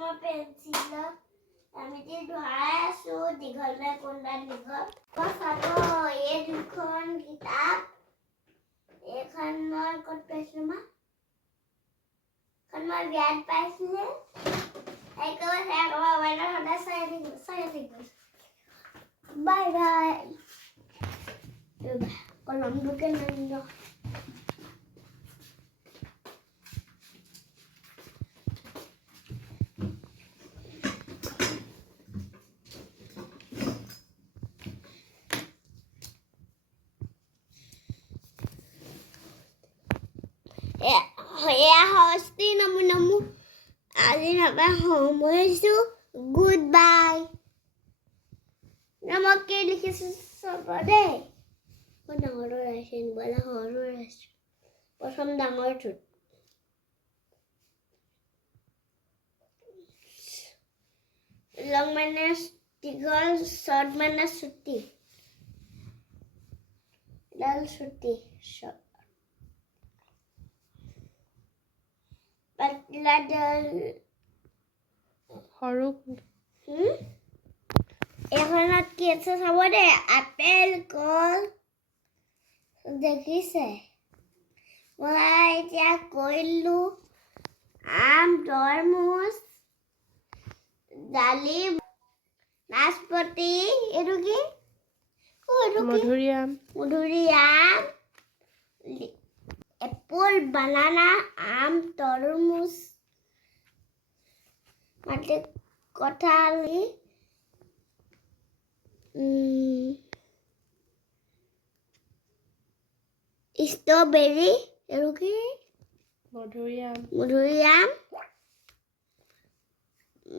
মই পেঞ্চিলত আমি ধৰাই আছো দীঘল নে কোনটা দীঘল চাব এই দুখন কিতাপ এইখন মই ক'ত পাইছিলো মা মই বিয়াত পাইছিলে একেবাৰে সদায় চাই থাকিব বাই বাই কলমটোকে লৈ লওঁ এয়া হস্তি নমু আজি নাপায় সময়ছো গুড বাই মই কি লিখিছো চাব দেই মই ডাঙৰটো ৰাখিম বলা সৰু ৰাখিছো প্ৰথম ডাঙৰটোত লং মানে দীঘল শৰ্ট মানে ছুটি ডাল ছুটি শৰ্ট পাতলা ডাল সৰু এখনত কি আছে চাব দে আপেল কল দেখিছে মই এতিয়া কৰিলো আম তৰমুজ ডালিম নাচপতি এইটো কি মধুৰিআম এপল বানানা আম তৰমুজ মাটি কঁঠাল স্ট্ৰবেৰী আৰু কি মধুৰিআম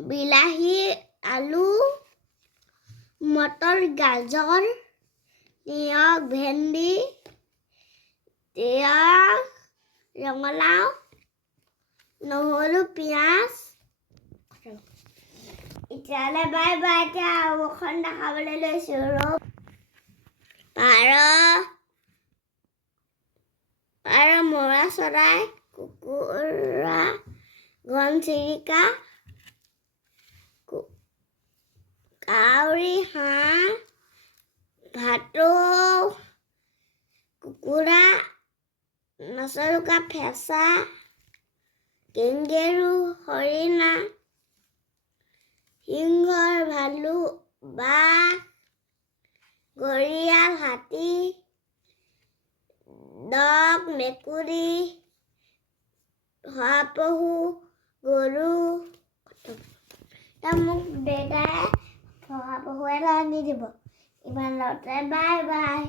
বিলাহী আলু মটৰ গাজৰ তিয়ঁহ ভেন্দি ৰঙালাও নহৰু পিঁয়াজ এতিয়ালৈ বাই বাই এতিয়া আৰু এখন দেখাবলৈ লৈছো পাৰ মৰা চৰাই কুকুৰা ঘনচিৰিকা কাউৰী হাঁহ ভাটৌ কুকুৰা নচৰুকা ফেঁচা কেংগেৰু হৰিণা সিংহ ভালু বাঘ ঘৰিয়াল হাতী ডগ মেকুৰী শহাপহু গৰু মোক দেউতাই শহাপহু এটা আনি দিব ইমান লওঁতে বাই বাই